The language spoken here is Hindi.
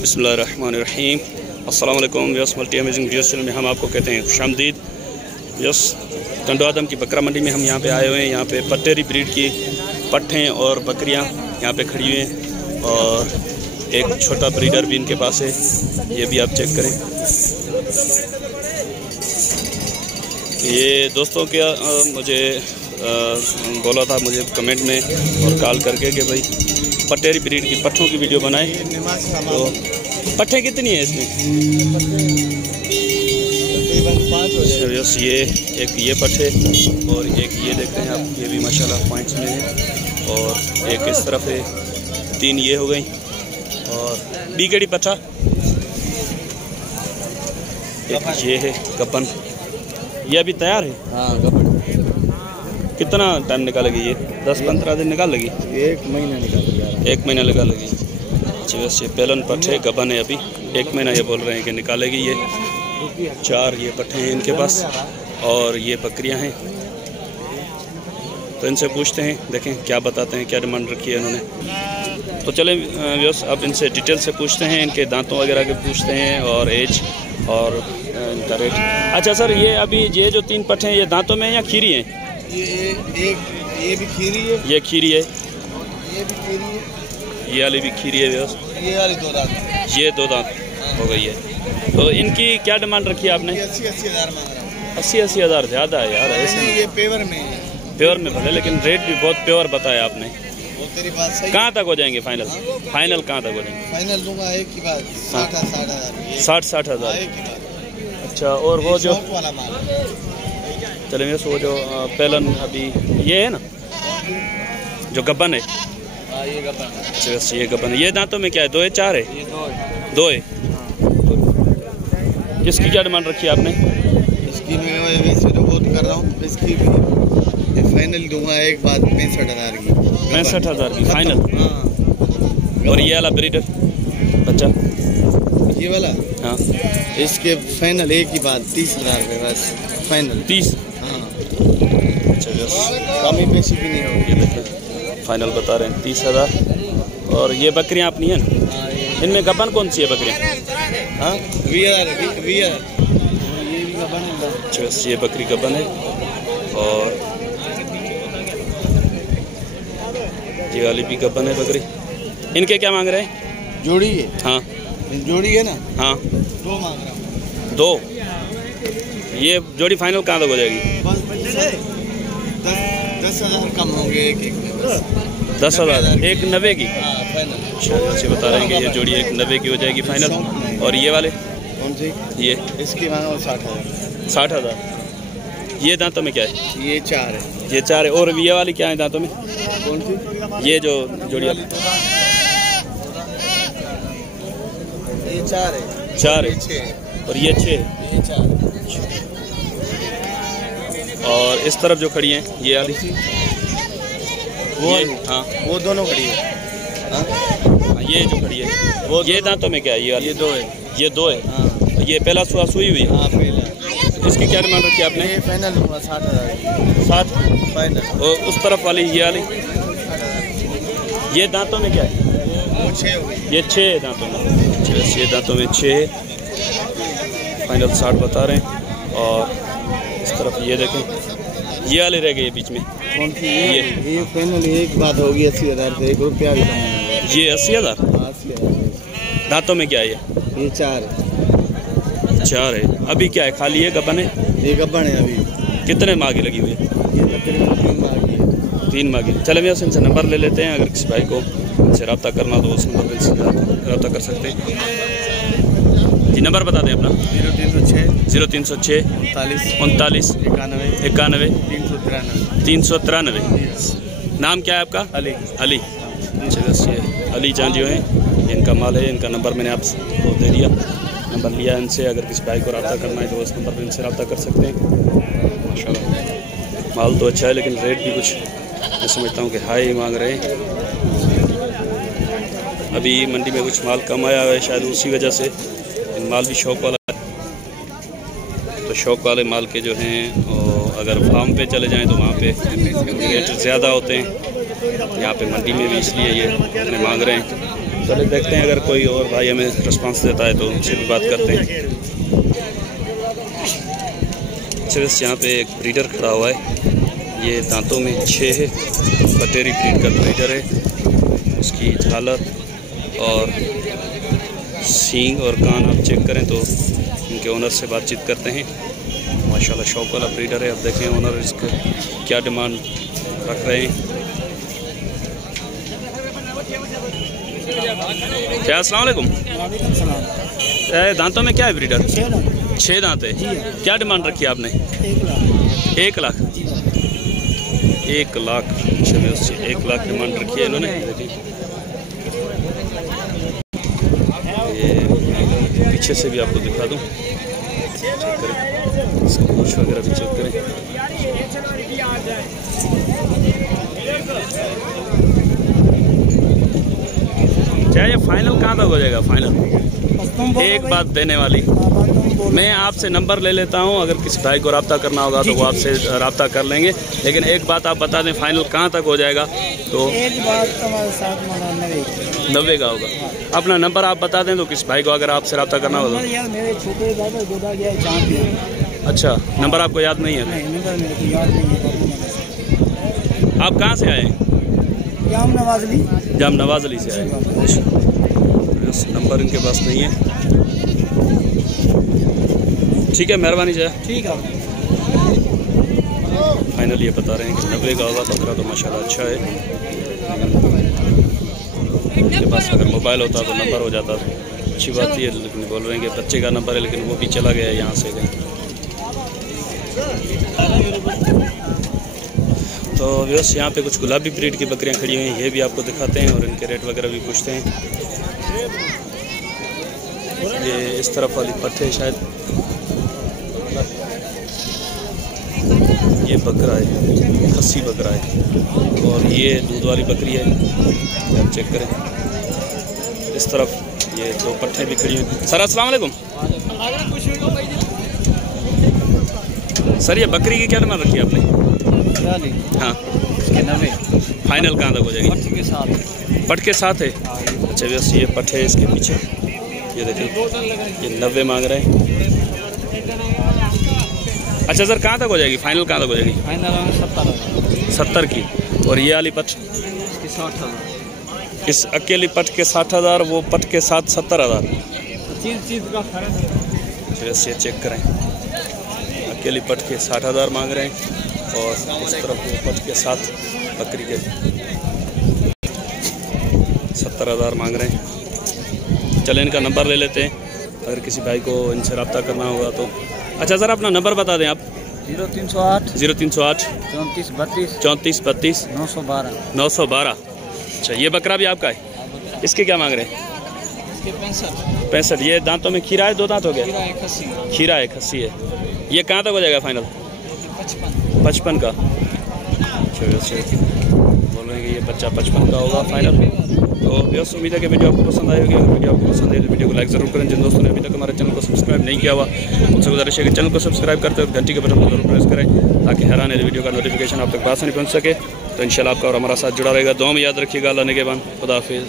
बिस्मिल्लाहिर्रहमानिर्रहीम। अस्सलाम वालेकुम viewers, multi amazing videos channel में हम आपको कहते हैं खुशामदीद। व्यूअर्स, टंडो आदम की बकरा मंडी में हम यहाँ पे आए हुए हैं। यहाँ पे पटेरी ब्रीड की पट्ठें और बकरियाँ यहाँ पे खड़ी हुई हैं और एक छोटा ब्रीडर भी इनके पास है, ये भी आप चेक करें। ये दोस्तों क्या मुझे बोला था मुझे कमेंट में और कॉल करके कि भाई पटेरी ब्रीड की पट्ठों की वीडियो बनाए। तो पट्ठें कितनी है इसमें? यस, ये पट्ठे और एक ये देखते हैं आप, ये भी माशाल्लाह पॉइंट्स में है और एक इस तरफ है, 3 ये हो गई और बीगड़ी पट्ठा एक ये है गब्बन। ये अभी तैयार है? हाँ, गब्बन। कितना टाइम निकालेगी ये? 10-15 दिन निकाल लेगी? 1 महीना निकाल 1 महीना निकाल लेगी। अच्छा, वैसे पेलन पट्ठे गबन है, अभी 1 महीना ये बोल रहे हैं कि निकालेगी। ये 4 ये पट्ठे हैं इनके पास और ये बकरियां हैं। तो इनसे पूछते हैं, देखें क्या बताते हैं, क्या डिमांड रखी है इन्होंने। तो चलें व्यूअर्स, अब इनसे डिटेल से पूछते हैं, इनके दांतों वगैरह के पूछते हैं और एज और इनका रेट। अच्छा सर, ये अभी ये जो 3 पट्ठे हैं ये दांतों में या खीरी हैं? ये भी खीरी है, ये खीरी है, ये भी खीरी है, ये वाली भी खीरी है व्यूअर्स। ये वाली 2 दांत, ये 2 दांत हो गई है। तो इनकी क्या डिमांड रखी है आपने? 80-80 हज़ार मांग रहा हूँ। 80-80 हज़ार ज़्यादा है यार ऐसे नहीं, ये पेवर में है। प्योर में भले, लेकिन रेट भी बहुत प्योर बताया आपने। वो तेरी बात सही। कहाँ तक हो जाएंगे फाइनल? फाइनल कहाँ तक हो जाएंगे? फाइनल दूंगा एक की बात 60 हज़ार। 60 हज़ार। एक की बात। अच्छा, और वो जो वाला माल चलेंगे, वो जो पेलन अभी ये है ना जो गब्बन है? हाँ, ये गब्बन है। अच्छा, ये गब्बन है। ये दांतों में क्या है, 2 है 4 है? ये 2 है। 2 है। किसकी क्या डिमांड रखी है आपने? इसकी मैं वैसे तो बहुत कर रहा हूँ, इसकी फाइनल दूंगा एक बात 65 हज़ार की। 65 हज़ार की फाइनल? हाँ। और ये वाला ब्रीडर बच्चा, ये वाला? हाँ, इसके फाइनल एक ही बात 30 हज़ार रुपये बस फाइनल। 30? हाँ। अच्छा, बस कमी पेशी भी नहीं होगी। ये देखिए फाइनल बता रहे हैं 30 हज़ार। और ये बकरियाँ अपनी हैं ना? हाँ, इनमें गब्बन कौन सी है बकरियाँ? हाँ, 20 हज़ार। ये भी गब्बन है। अच्छा, बस ये बकरी गब्बन है और ये वाली भी गब्बन है बकरी। इनके क्या मांग रहे हैं? जोड़ी है। हाँ, जोड़ी है ना? हाँ, 2 मांग रहा हूँ। 2। ये जोड़ी फाइनल कहाँ तक हो जाएगी? बस 10 हज़ार कम होंगे एक 10 हज़ार, 1,90 की? हाँ, फाइनल। अच्छा, अच्छे बता रहे हैं कि ये जोड़ी 1,90 की हो जाएगी फाइनल। और ये वाले? कौन सी? ये इसकी मांगा 60 हज़ार। 60 हज़ार। ये दांतों में क्या है? ये 4 है। ये 4 है। और ये वाली क्या है दांतों में? कौन सी? ये जो जोड़ी ये 4 है। 4 है 6 और ये 6 है। ये 4 और इस तरफ जो खड़ी हैं ये वाली? वो ये, हाँ, वो दोनों खड़ी है। हाँ? ये जो खड़ी है वो ये दांतों में क्या है? ये वाली? ये 2 है। ये 2 है। हाँ, ये पहला सुई हुई है? हाँ, पहला। इसकी क्या डिमांड रखी है आपने? ये फाइनल दूंगा 60 हज़ार। 7 फाइनल। और उस तरफ वाली ये वाली? ये दांतों में क्या है? वो 6 हो गई। ये 6 है दांतों में। अच्छा, ये दांतों में 6 है। फाइनल 60 बता रहे हैं। और इस तरफ ये देखें, ये वाले रह गए बीच में। कौन सी? ये फाइनल एक बात होगी 80 हज़ार से, 1 रुपया भी कम होगा। ये 80 हज़ार। 80 हज़ार। दांतों में क्या है? ये 4 है। 4 है। अभी क्या है, खाली है गब्बन है? ये गब्बन है अभी। कितने मांगे लगी हुई है? ये तकरीबन 3 माह की है। 3 मांगे। चले भैया इनसे नंबर ले लेते हैं, अगर किसी भाई को इनसे रब्ता करना तो उस नंबर पर रब्ता कर सकते हैं। जी, नंबर बता दें अपना। 0306 39 91 393। नाम क्या है आपका? अली। अली। अच्छा, बस ये अली जान जो हैं, इनका माल है। इनका नंबर मैंने आपको दे दिया, नंबर लिया इनसे। अगर किसी भाई को रब्ता करना है तो उस नंबर पर इनसे रब्ता कर सकते हैं। माशाल्लाह माल तो अच्छा है, लेकिन रेट भी कुछ मैं समझता हूँ कि हाई मांग रहे हैं। अभी मंडी में कुछ माल कम आया हुआ है, शायद उसी वजह से इन माल भी शौक वाला है। तो शौक वाले माल के जो हैं अगर फार्म पे चले जाएं तो वहाँ पे रेट ज़्यादा होते हैं। यहाँ पे मंडी में भी इसलिए ये इतने मांग रहे हैं। चले देखते हैं, अगर कोई और भाई हमें रिस्पांस देता है तो उनसे भी बात करते हैं। अच्छा, यहाँ पे एक ब्रीडर खड़ा हुआ है, ये दांतों में 6 है, पटेरी ब्रीड का ब्रीडर है। उसकी झालर और सींग और कान आप चेक करें तो इनके ओनर से बातचीत करते हैं। माशाल्लाह शौक वाला ब्रीडर है। अब देखें ओनर इसके क्या डिमांड रख रहे हैं। क्या अस्सलाम वालेकुम। दांतों में क्या है ब्रीडर? 6 दांत है। क्या डिमांड रखी है आपने? 1 लाख। 1 लाख। चलिए उससे 1 लाख डिमांड रखी है इन्होंने। ये पीछे से भी आपको दिखा दूँ, चेक करें, इसका पूछ वगैरह भी चेक करें। क्या ये फाइनल कहाँ तक हो जाएगा? फाइनल एक बात देने वाली, मैं आपसे नंबर ले लेता हूँ, अगर किसी भाई को रब्ता करना होगा तो वो आपसे रब्ता कर लेंगे, लेकिन एक बात आप बता दें फाइनल कहाँ तक हो जाएगा? तो एक बात हमारे साथ 90 का होगा। अपना नंबर आप बता दें तो किसी भाई को अगर आपसे रब्ता करना होगा। मेरे छोटे दादा गोदा गया जहाँ। अच्छा, नंबर आपको याद नहीं है? नहीं, नंबर मेरे को याद नहीं है। आप कहाँ से आए हैं? जाम नवाज अली से आए। नंबर इनके पास नहीं है। ठीक है, मेहरबानी जय। ठीक है। फाइनल ये बता रहे हैं कि 90 का होगा बकरा, तो माशाल्लाह अच्छा है। इनके पास अगर मोबाइल होता तो नंबर हो जाता, अच्छी बात ही है, लेकिन बोल रहे हैं कि बच्चे का नंबर है, लेकिन वो भी चला गया यहाँ से कहीं। तो व्यवस्था यहाँ पे कुछ गुलाबी ब्रीड की बकरियाँ खड़ी हुई हैं, ये भी आपको दिखाते हैं और इनके रेट वगैरह भी पूछते हैं। ये इस तरफ वाली पट्टे है शायद, ये बकरा है, खस्सी बकरा है, और ये दूध वाली बकरी है, आप चेक करें। इस तरफ ये 2 पट्टे भी खड़ी हुई। सर अस्सलाम वालेकुम। सर ये बकरी की क्या डिमांड रखी है आपने? हाँ, 90। फाइनल कहाँ तक हो जाएगी? पट के साथ है। अच्छा वैसे ये पट है इसके पीछे, ये देखिए ये 90 मांग रहे हैं। अच्छा सर कहाँ तक हो जाएगी? फाइनल कहाँ तक हो जाएगी? फाइनल 70 की। और ये वाली पट? 60,000। इस अकेली पट के 60,000, वो पट के साथ 70,000। चीज़ का फर्क है। वैसे चेक करें, अकेली पट के 60,000 मांग रहे हैं, और इस तरफ वो पट के साथ बकरी के 70,000 मांग रहे हैं। चलें इनका नंबर ले लेते हैं, अगर किसी भाई को इनसे रब्ता करना होगा तो। अच्छा सर अपना नंबर बता दें आप। 0308 34 32 912। अच्छा ये बकरा भी आपका है? इसके क्या मांग रहे हैं? इसके 65। ये दांतों में खीरा है? 2 दांत हो गए? खीरा है, खस्सी है। ये कहाँ तक हो जाएगा फाइनल? 55 का। बोल रहे हैं कि ये बच्चा 55 का होगा फाइनल। तो व्यवस्था उम्मीद है कि वीडियो आपको पसंद आई होगी। अगर वीडियो आपको पसंद आई तो वीडियो को लाइक ज़रूर करें। जिन दोस्तों ने अभी तक हमारे चैनल को सब्सक्राइब नहीं किया हुआ उनसे गुजारिश है कि चैनल को सब्सक्राइब करते और घंटी के बटन को जरूर प्रेस करें, ताकि हर आने वाली वीडियो का नोटिफिकेशन आप तक आसानी पहुँच सके। तो इंशाल्लाह आपका और हमारा साथ जुड़ा रहेगा। दुआ में याद रखिएगा। अल्लाह ने के बाद खुदा हाफिज़।